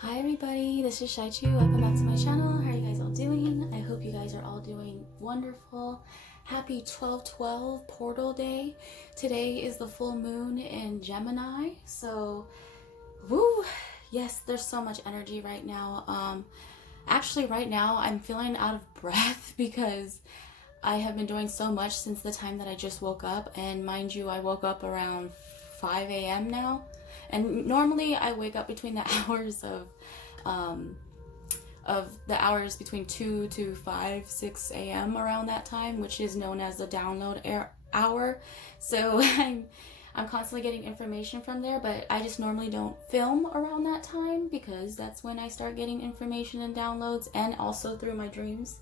Hi everybody, this is Cheychuu. Welcome back to my channel. How are you guys all doing? I hope you guys are all doing wonderful. Happy 12/12 portal day. Today is the full moon in Gemini. So, woo! Yes, there's so much energy right now. Actually right now I'm feeling out of breath because I have been doing so much since the time that I just woke up, and mind you, I woke up around 5 a.m. now. And normally I wake up between the hours of the hours between 2 to 5, 6 a.m. around that time, which is known as the download hour. So I'm constantly getting information from there, but I just normally don't film around that time because that's when I start getting information and downloads, and also through my dreams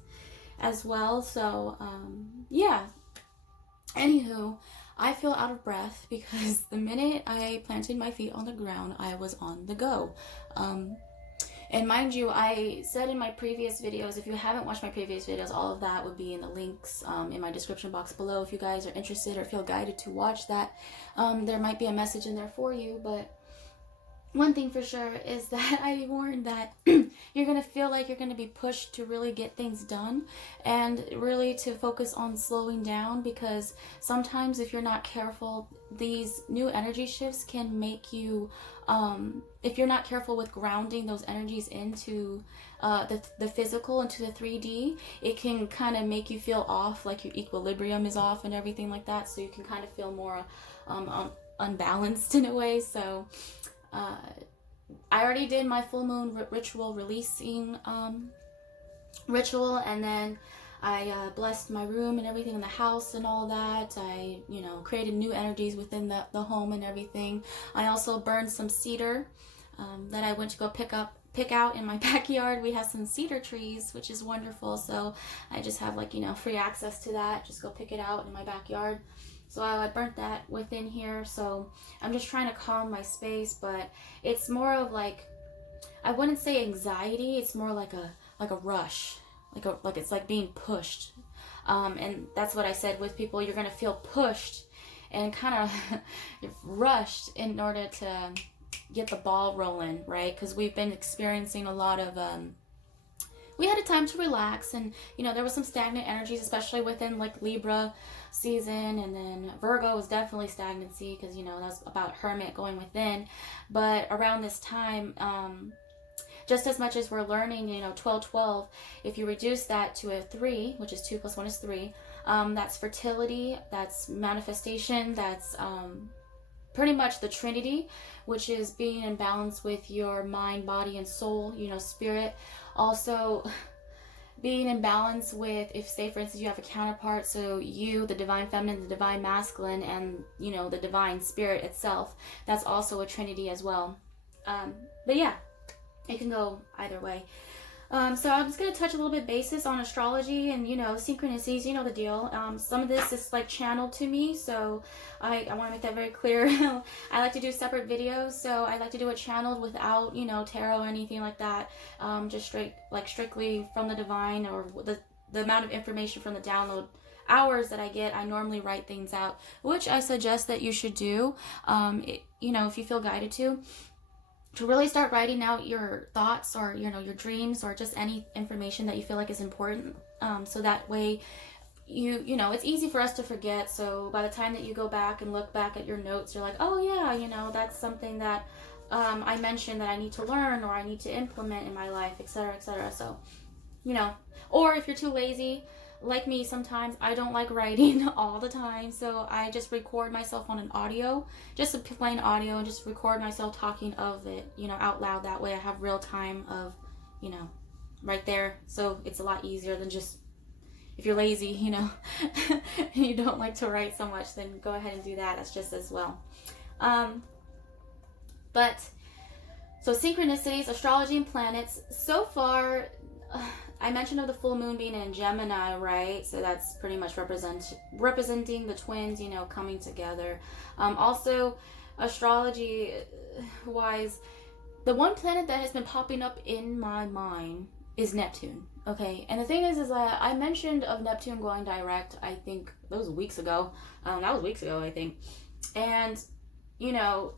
as well. So yeah. Anywho, I feel out of breath because the minute I planted my feet on the ground, I was on the go. And mind you, I said in my previous videos, if you haven't watched my previous videos, all of that would be in the links in my description box below. If you guys are interested or feel guided to watch that, there might be a message in there for you. But one thing for sure is that I warned that you're going to feel like you're going to be pushed to really get things done, and really to focus on slowing down, because sometimes if you're not careful, these new energy shifts can make you, if you're not careful with grounding those energies into the physical, into the 3D, it can kind of make you feel off, like your equilibrium is off and everything like that. So you can kind of feel more unbalanced in a way. So I already did my full moon ritual releasing ritual, and then I blessed my room and everything in the house and all that. I, created new energies within the home and everything. I also burned some cedar that I went to go pick out in my backyard. We have some cedar trees, which is wonderful. So I just have free access to that. Just go pick it out in my backyard. So I burnt that within here. So I'm just trying to calm my space, but it's more of like, I wouldn't say anxiety. It's more like a rush, like it's like being pushed. And that's what I said with people. You're gonna feel pushed and kind of rushed in order to get the ball rolling, right? Because we've been experiencing a lot of we had a time to relax, and there was some stagnant energies, especially within like Libra season, and then Virgo was definitely stagnancy because that's about hermit going within. But around this time, just as much as we're learning 12/12, if you reduce that to a 3, which is 2 plus 1 is 3, that's fertility, that's manifestation, that's pretty much the Trinity, which is being in balance with your mind, body, and soul, spirit. Also being in balance with, if say for instance you have a counterpart, so you, the divine feminine, the divine masculine, and the divine spirit itself, that's also a Trinity as well. But yeah, it can go either way. So I'm just going to touch a little bit basis on astrology and, synchronicities, the deal. Some of this is like channeled to me, so I want to make that very clear. I like to do separate videos, so I like to do it channeled without, tarot or anything like that. Just strictly from the divine, or the amount of information from the download hours that I get. I normally write things out, which I suggest that you should do, if you feel guided to really start writing out your thoughts, or your dreams, or just any information that you feel like is important, so that way it's easy for us to forget. So by the time that you go back and look back at your notes, you're like, oh yeah, that's something that I mentioned that I need to learn, or I need to implement in my life, etc., etc. So or if you're too lazy like me, sometimes I don't like writing all the time, so I just record myself on an audio, just a plain audio, and just record myself talking of it, out loud. That way I have real time of, right there. So it's a lot easier than just, if you're lazy, and you don't like to write so much, then go ahead and do that. That's just as well. But so synchronicities, astrology, and planets. So far, I mentioned of the full moon being in Gemini, right? So that's pretty much representing the twins, coming together. Also, astrology wise, the one planet that has been popping up in my mind is Neptune. Okay, and the thing is that I mentioned of Neptune going direct, I think that was weeks ago. I think. And you know,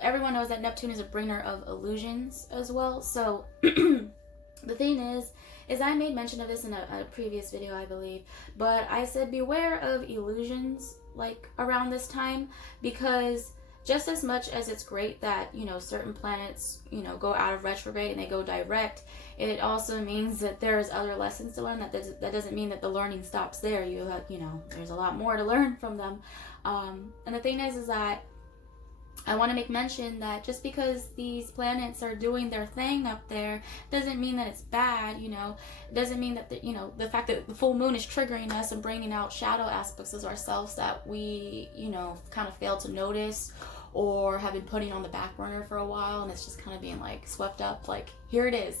everyone knows that Neptune is a bringer of illusions as well. So the thing is I made mention of this in a previous video, I believe, but I said beware of illusions like around this time, because just as much as it's great that, you know, certain planets, you know, go out of retrograde and they go direct, it also means that there's other lessons to learn. That doesn't mean that the learning stops there. You know, there's a lot more to learn from them. And the thing is that I want to make mention that just because these planets are doing their thing up there doesn't mean that it's bad, you know. It doesn't mean that, you know, the fact that the full moon is triggering us and bringing out shadow aspects of ourselves that we, you know, kind of failed to notice or have been putting on the back burner for a while, and it's just kind of being like swept up, like, here it is,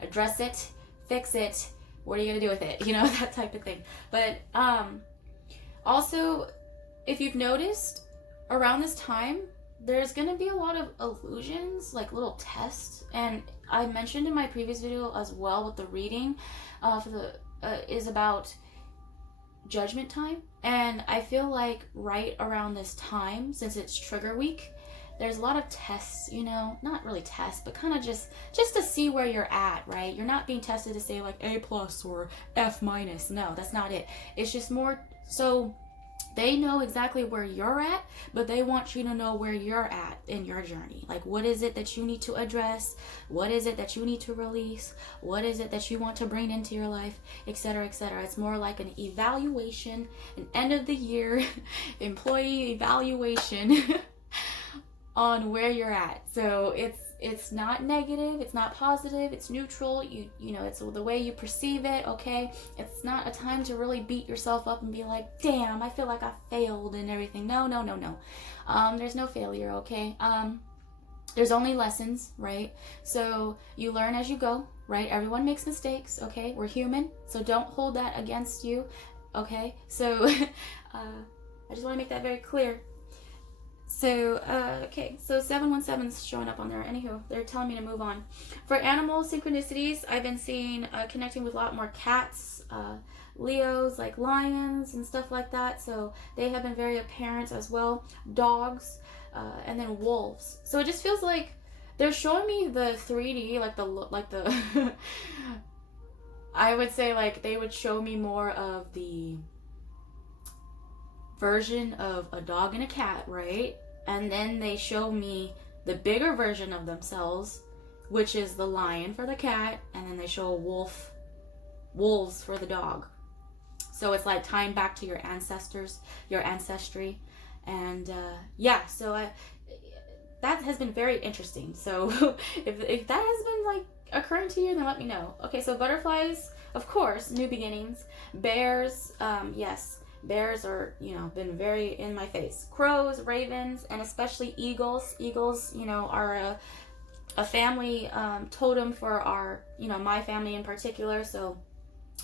address it, fix it, what are you going to do with it, you know, that type of thing. But also, if you've noticed, around this time, there's going to be a lot of illusions, like little tests. And I mentioned in my previous video as well with the reading is about judgment time. And I feel like right around this time, since it's trigger week, there's a lot of tests, you know, not really tests, but kind of just to see where you're at, right? You're not being tested to say like A+ or F-. No, that's not it. It's just more so they know exactly where you're at, but they want you to know where you're at in your journey. Like, what is it that you need to address? What is it that you need to release? What is it that you want to bring into your life, etc., etc. It's more like an evaluation, an end of the year employee evaluation on where you're at. So it's not negative, it's not positive, it's neutral. You know, it's the way you perceive it, okay? It's not a time to really beat yourself up and be like, damn, I feel like I failed and everything. No. There's no failure, okay? There's only lessons, right? So you learn as you go, right? Everyone makes mistakes, okay? We're human, so don't hold that against you, okay? So I just want to make that very clear. So, okay, so 717 is showing up on there. Anywho, they're telling me to move on. For animal synchronicities, I've been seeing connecting with a lot more cats, Leos, like lions and stuff like that. So they have been very apparent as well. Dogs, and then wolves. So it just feels like they're showing me the 3D, like the I would say like they would show me more of the version of a dog and a cat, right? And then they show me the bigger version of themselves, which is the lion for the cat, and then they show wolves for the dog. So it's like tying back to your ancestors, your ancestry. And yeah, so that has been very interesting. So if that has been like occurring to you, then let me know. Okay, so butterflies, of course, new beginnings. Bears, yes. Bears are, you know, been very in my face. Crows, ravens, and especially eagles. Eagles, you know, are a family totem for our, you know, my family in particular. So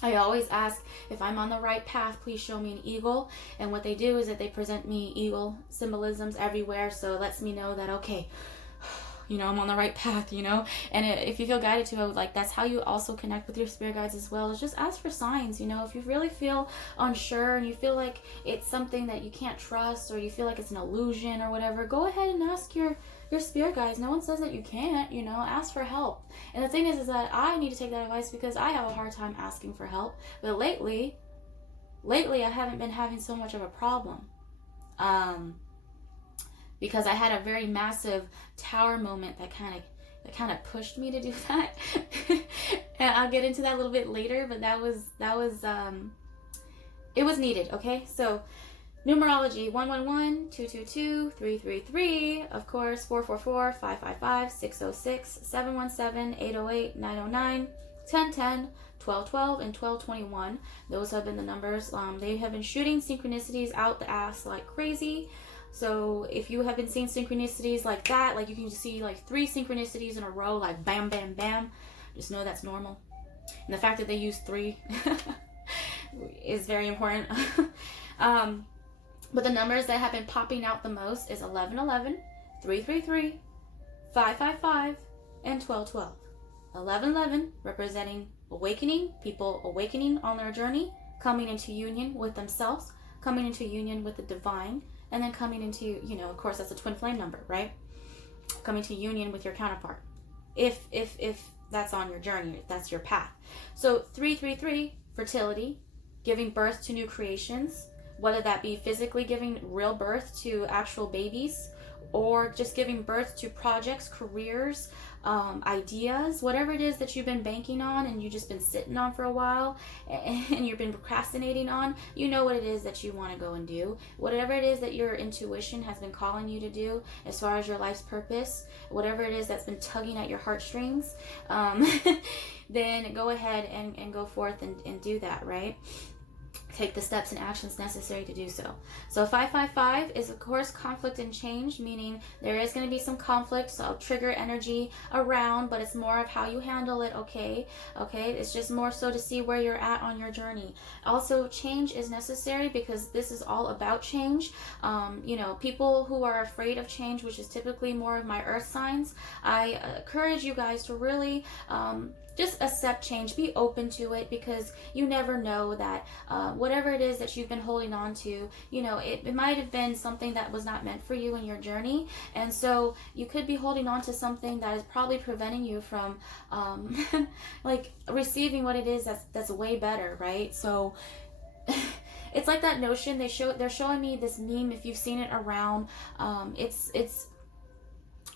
I always ask if I'm on the right path, please show me an eagle. And what they do is that they present me eagle symbolisms everywhere. So it lets me know that, okay, you know, I'm on the right path, you know. And if you feel guided to, like, that's how you also connect with your spirit guides as well, is just ask for signs, you know. If you really feel unsure and you feel like it's something that you can't trust, or you feel like it's an illusion or whatever, go ahead and ask your spirit guides. No one says that you can't, you know. Ask for help. And the thing is that I need to take that advice because I have a hard time asking for help. But lately I haven't been having so much of a problem. Because I had a very massive tower moment that kind of pushed me to do that. And I'll get into that a little bit later, but that was it was needed, okay? So numerology: 111, 222, 333, of course, 444, 555, 606, 717, 808, 909, 1010, 1212, and 1221. Those have been the numbers. They have been shooting synchronicities out the ass like crazy. So if you have been seeing synchronicities like that, like you can see like 3 synchronicities in a row, like bam, bam, bam, just know that's normal. And the fact that they use 3 is very important. But the numbers that have been popping out the most is 1111, 333, 555, and 1212. 1111 representing awakening, people awakening on their journey, coming into union with themselves, coming into union with the divine. and then coming into, you know, of course that's a twin flame number, right? Coming to union with your counterpart. If that's on your journey, if that's your path. So 333, fertility, giving birth to new creations, whether that be physically giving real birth to actual babies, or just giving birth to projects, careers, ideas, whatever it is that you've been banking on and you've just been sitting on for a while and you've been procrastinating on. You know what it is that you want to go and do. Whatever it is that your intuition has been calling you to do as far as your life's purpose, whatever it is that's been tugging at your heartstrings, then go ahead and go forth and do that, right? Take the steps and actions necessary to do so. So 555 is, of course, conflict and change, meaning there is going to be some conflict, so trigger energy around, but it's more of how you handle it, okay? It's just more so to see where you're at on your journey. Also, change is necessary because this is all about change. You know, people who are afraid of change, which is typically more of my earth signs, I encourage you guys to really just accept change, be open to it, because you never know that whatever it is that you've been holding on to, you know, it might have been something that was not meant for you in your journey, and so you could be holding on to something that is probably preventing you from like receiving what it is that's way better, right? So it's like that notion they're showing me this meme, if you've seen it around, it's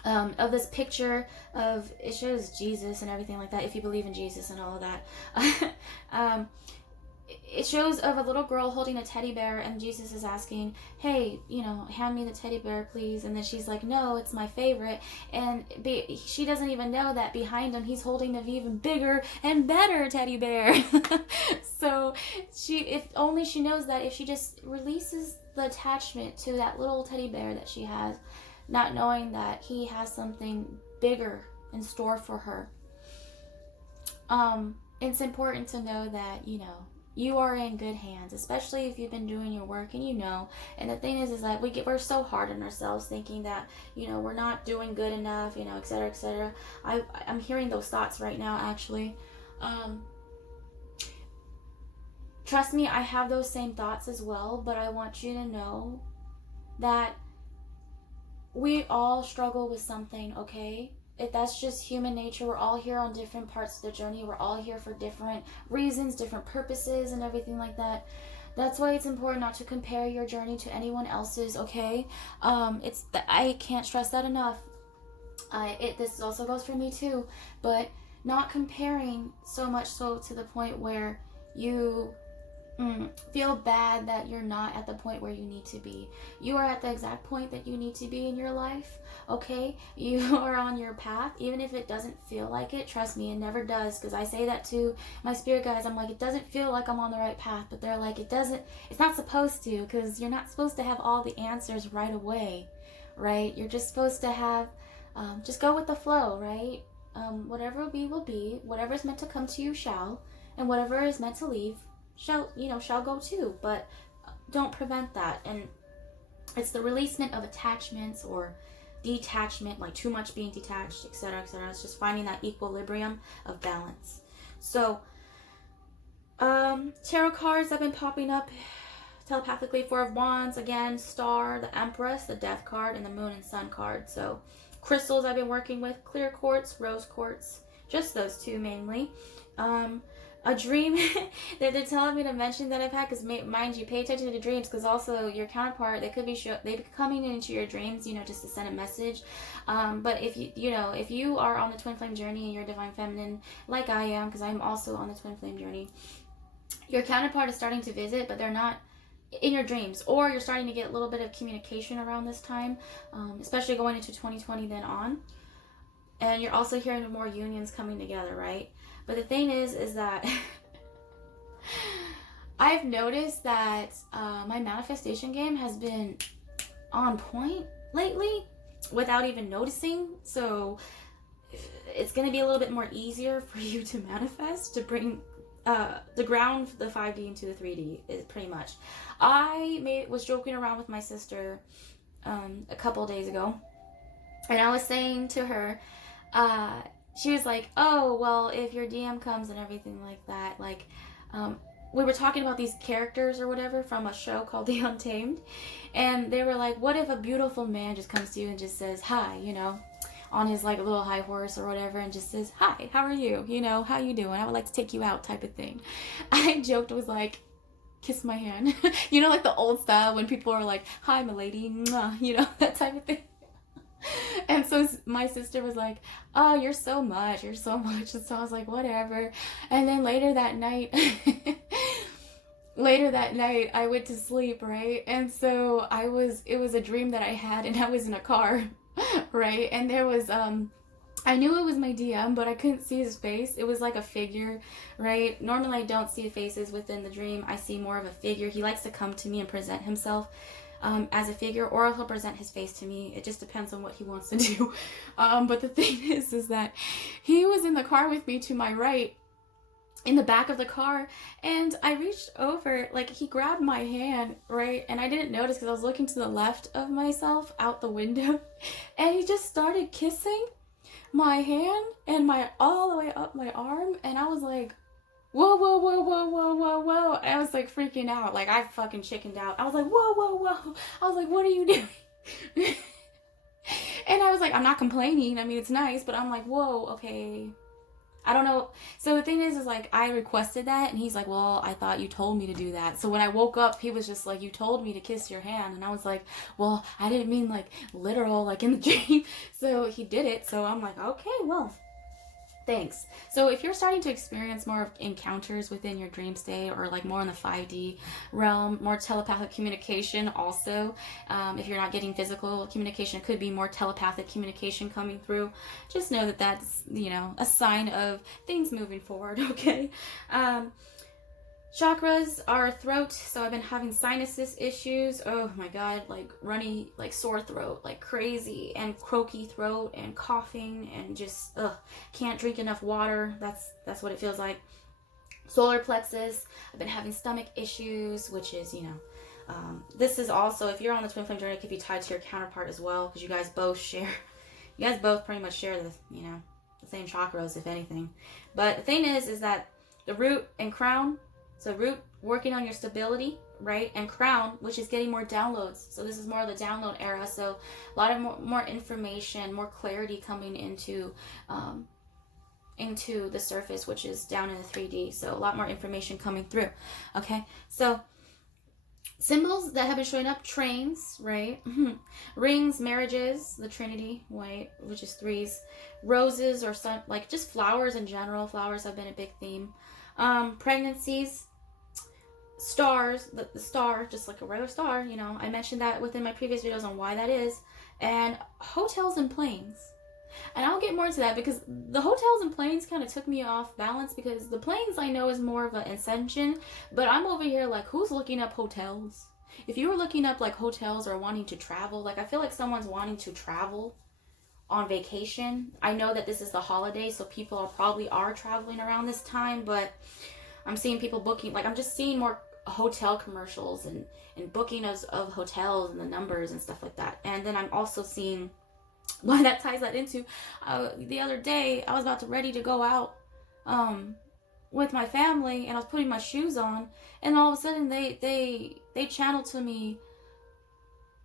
of this picture of, it shows Jesus and everything like that, if you believe in Jesus and all of that. It shows of a little girl holding a teddy bear, and Jesus is asking, hey, you know, hand me the teddy bear, please. And then she's like, no, it's my favorite. And she doesn't even know that behind him, he's holding an even bigger and better teddy bear. So if only she knows that if she just releases the attachment to that little teddy bear that she has, not knowing that he has something bigger in store for her. It's important to know that, you know, you are in good hands, especially if you've been doing your work and you know. And the thing is that we're so hard on ourselves, thinking that, you know, we're not doing good enough, you know, etc., etc. I'm hearing those thoughts right now, actually. Trust me, I have those same thoughts as well, but I want you to know that we all struggle with something, okay? That's just human nature. We're all here on different parts of the journey. We're all here for different reasons, different purposes, and everything like that. That's why it's important not to compare your journey to anyone else's, okay? I can't stress that enough. This also goes for me too, but not comparing so much so to the point where you feel bad that you're not at the point where you need to be. You are at the exact point that you need to be in your life, okay? You are on your path, even if it doesn't feel like it. Trust me, it never does, because I say that to my spirit guides. I'm like, it doesn't feel like I'm on the right path, but they're like, it's not supposed to, because you're not supposed to have all the answers right away, right? You're just supposed to have, just go with the flow, right? Whatever will be, whatever is meant to come to you shall, and whatever is meant to leave shall go too, but don't prevent that. And it's the releasement of attachments or detachment, like too much being detached, etc., etc. It's just finding that equilibrium of balance. So tarot cards have been popping up telepathically. Four of Wands, again, Star, the Empress, the Death card, and the Moon and Sun card. So crystals I've been working with, clear quartz, rose quartz, just those two mainly. A dream that they're telling me to mention that I've had, because mind you, pay attention to dreams, because also your counterpart, they could be coming into your dreams, you know, just to send a message. But if if you are on the twin flame journey and you're divine feminine, like I am, because I'm also on the twin flame journey, your counterpart is starting to visit, but they're not in your dreams, or you're starting to get a little bit of communication around this time, especially going into 2020 then on. And you're also hearing more unions coming together, right? But the thing is that I've noticed that my manifestation game has been on point lately without even noticing. So it's going to be a little bit more easier for you to manifest, to bring the ground, the 5D into the 3D, is pretty much. I was joking around with my sister a couple days ago, and I was saying to her, she was like, oh, well, if your DM comes and everything like that, like, we were talking about these characters or whatever from a show called The Untamed, and they were like, what if a beautiful man just comes to you and just says hi, you know, on his like little high horse or whatever, and just says, hi, how are you, you know, how you doing, I would like to take you out, type of thing. I joked, was like, kiss my hand. You know, like the old style when people are like, hi milady, mwah, you know, that type of thing. And so my sister was like, oh, you're so much, you're so much. And so I was like, whatever. And then later that night I went to sleep, right? And so it was a dream that I had, and I was in a car, right? And there was I knew it was my DM, but I couldn't see his face. It was like a figure, right? Normally I don't see faces within the dream. I see more of a figure. He likes to come to me and present himself as a figure, or he'll present his face to me. It just depends on what he wants to do. But the thing is that he was in the car with me to my right, in the back of the car, and I reached over, like he grabbed my hand, right? And I didn't notice because I was looking to the left of myself out the window, and he just started kissing my hand and my all the way up my arm, and I was like, whoa, whoa, whoa, whoa, whoa, whoa, whoa. And I was like freaking out. Like I fucking chickened out. I was like, whoa, whoa, whoa. I was like, what are you doing? And I was like, I'm not complaining. I mean, it's nice, but I'm like, whoa, okay. I don't know. So the thing is like, I requested that, and he's like, well, I thought you told me to do that. So when I woke up, he was just like, you told me to kiss your hand. And I was like, well, I didn't mean like literal, like in the dream. So he did it. So I'm like, okay, well, thanks. So if you're starting to experience more encounters within your dream state, or like more in the 5D realm, more telepathic communication also, if you're not getting physical communication, it could be more telepathic communication coming through. Just know that that's, you know, a sign of things moving forward, okay? Chakras are throat, so I've been having sinuses issues. Oh my god, like runny, like sore throat, like crazy, and croaky throat, and coughing, and just can't drink enough water. That's what it feels like. Solar plexus, I've been having stomach issues, which is, you know, this is also, if you're on the twin flame journey, it could be tied to your counterpart as well, because you guys both pretty much share the, you know, the same chakras, if anything. But the thing is that the root and crown. So root, working on your stability, right? And crown, which is getting more downloads. So this is more of the download era. So a lot of more information, more clarity coming into the surface, which is down in the 3D. So a lot more information coming through. Okay. So symbols that have been showing up: trains, right? Rings, marriages, the Trinity, white, which is threes, roses, or some, like just flowers in general. Flowers have been a big theme. Pregnancies, stars, the star, just like a regular star, you know, I mentioned that within my previous videos on why that is, and hotels and planes. And I'll get more into that, because the hotels and planes kind of took me off balance, because the planes I know is more of an ascension, but I'm over here like, who's looking up hotels? If you were looking up like hotels or wanting to travel, like I feel like someone's wanting to travel on vacation. I know that this is the holiday, so people probably are traveling around this time, but I'm seeing people booking, like I'm just seeing more hotel commercials and booking of hotels and the numbers and stuff like that. And then I'm also seeing why that ties that into the other day I was about to ready to go out with my family, and I was putting my shoes on, and all of a sudden they channeled to me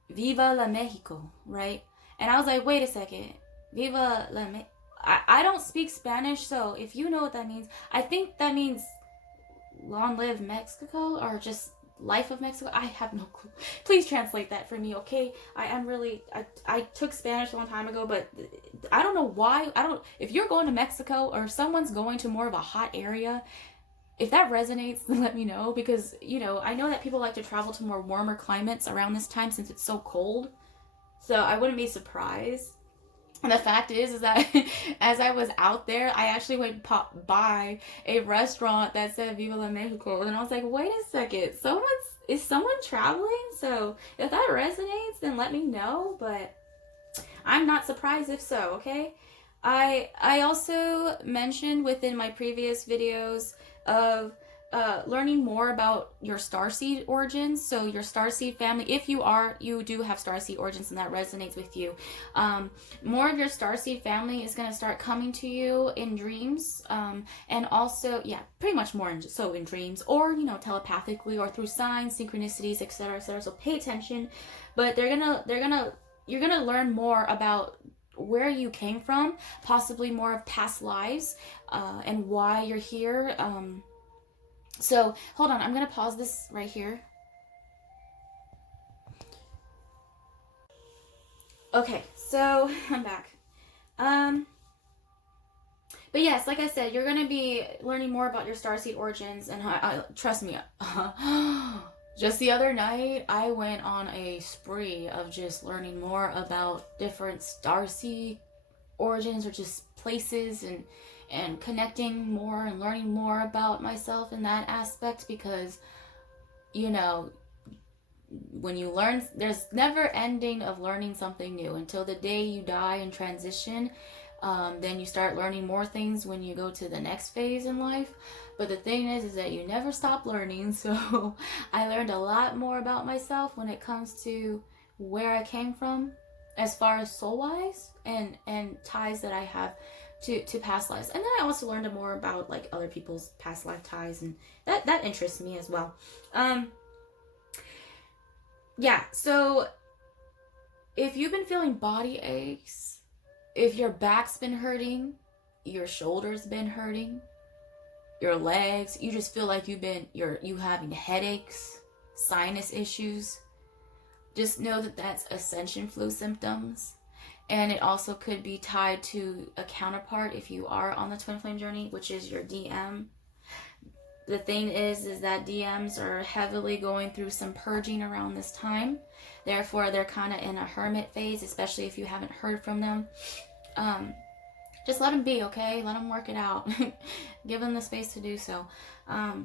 Viva la Mexico, right? And I was like, wait a second, Viva la I don't speak Spanish, so if you know what that means, I think that means long live Mexico, or just life of Mexico. I have no clue. Please translate that for me, okay? I took Spanish a long time ago, but I don't know why. If you're going to Mexico, or if someone's going to more of a hot area, if that resonates, then let me know, because, you know, I know that people like to travel to more warmer climates around this time since it's so cold. So I wouldn't be surprised. And the fact is that as I was out there, I actually went by a restaurant that said Viva la Mexico. And I was like, wait a second, is someone traveling? So if that resonates, then let me know. But I'm not surprised if so, okay? I also mentioned within my previous videos of learning more about your starseed origins. So your starseed family, if you do have starseed origins and that resonates with you, more of your starseed family is going to start coming to you in dreams, and also, yeah, pretty much more in dreams, or telepathically, or through signs, synchronicities, etc., etc. So pay attention. But you're gonna learn more about where you came from, possibly more of past lives, and why you're here. So hold on, I'm gonna pause this right here. Okay, so I'm back. But yes, like I said, you're gonna be learning more about your starseed origins, and trust me, just the other night I went on a spree of just learning more about different starseed origins, or just places, and connecting more and learning more about myself in that aspect, because when you learn, there's never ending of learning something new until the day you die and transition. Then you start learning more things when you go to the next phase in life. But the thing is that you never stop learning. So I learned a lot more about myself when it comes to where I came from, as far as soul wise, and ties that I have to past lives. And then I also learned more about like other people's past life ties, and that interests me as well. Yeah, so if you've been feeling body aches, if your back's been hurting, your shoulders been hurting, your legs, you just feel like you having headaches, sinus issues, just know that that's ascension flu symptoms. And it also could be tied to a counterpart if you are on the twin flame journey, which is your DM. The thing is that DMs are heavily going through some purging around this time. Therefore, they're kind of in a hermit phase, especially if you haven't heard from them. Just let them be, okay? Let them work it out. Give them the space to do so.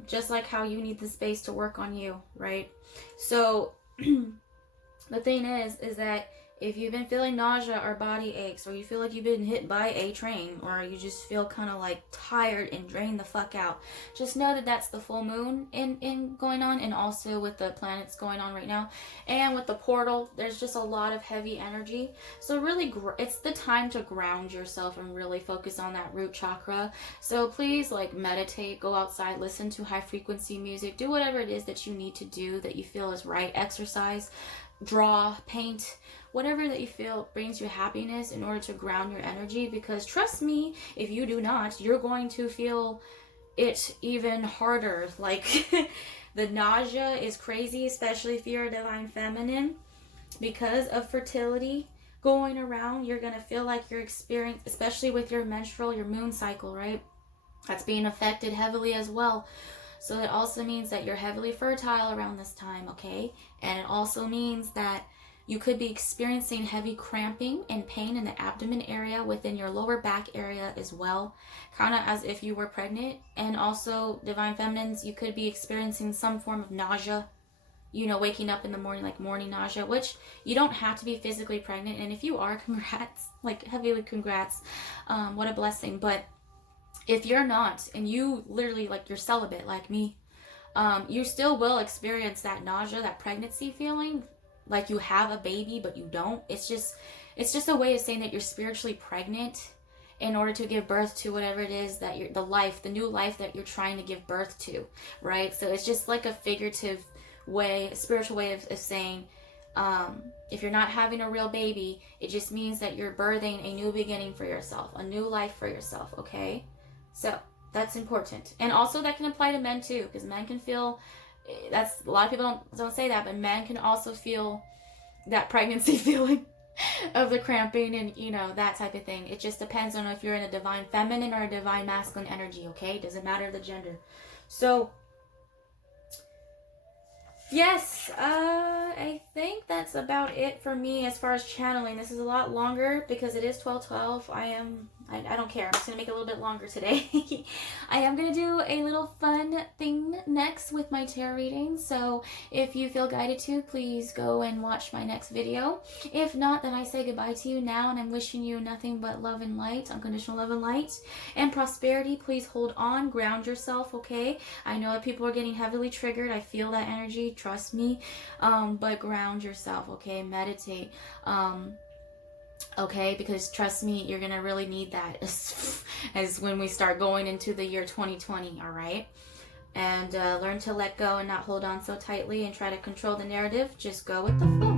Just like how you need the space to work on you, right? So the thing is that if you've been feeling nausea or body aches, or you feel like you've been hit by a train, or you just feel kind of like tired and drained the fuck out, just know that that's the full moon in going on, and also with the planets going on right now, and with the portal, there's just a lot of heavy energy. So really, it's the time to ground yourself and really focus on that root chakra. So please, like, meditate, go outside, listen to high frequency music, do whatever it is that you need to do that you feel is right, exercise, draw, paint, whatever that you feel brings you happiness in order to ground your energy. Because trust me, if you do not, you're going to feel it even harder. Like the nausea is crazy, especially if you're a divine feminine, because of fertility going around. You're going to feel like you're experiencing, especially with your menstrual, your moon cycle, right? That's being affected heavily as well. So it also means that you're heavily fertile around this time, okay? And it also means that you could be experiencing heavy cramping and pain in the abdomen area, within your lower back area as well, kind of as if you were pregnant. And also, divine feminines, you could be experiencing some form of nausea, waking up in the morning, like morning nausea, which you don't have to be physically pregnant. And if you are, congrats, like heavily congrats. What a blessing. But if you're not, and you literally, like, you're celibate like me, you still will experience that nausea, that pregnancy feeling, like you have a baby but you don't. It's just a way of saying that you're spiritually pregnant in order to give birth to whatever it is that the new life that you're trying to give birth to, right? So it's just like a figurative way, a spiritual way of saying, if you're not having a real baby, it just means that you're birthing a new beginning for yourself, a new life for yourself, okay? So that's important. And also that can apply to men too, because men can feel, that's, a lot of people don't say that, but men can also feel that pregnancy feeling of the cramping and that type of thing. It just depends on if you're in a divine feminine or a divine masculine energy, okay? Doesn't matter the gender. So yes, I think that's about it for me as far as channeling. This is a lot longer because it is 12:12. I am I don't care. I'm just going to make it a little bit longer today. I am going to do a little fun thing next with my tarot reading. So if you feel guided to, please go and watch my next video. If not, then I say goodbye to you now, and I'm wishing you nothing but love and light, unconditional love and light, and prosperity. Please hold on, ground yourself, okay? I know that people are getting heavily triggered. I feel that energy, trust me. But ground yourself, okay? Meditate. Okay, because trust me, you're gonna really need that as when we start going into the year 2020. All right, and learn to let go and not hold on so tightly and try to control the narrative. Just go with the flow.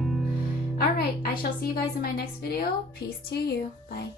All right, I shall see you guys in my next video. Peace to you. Bye.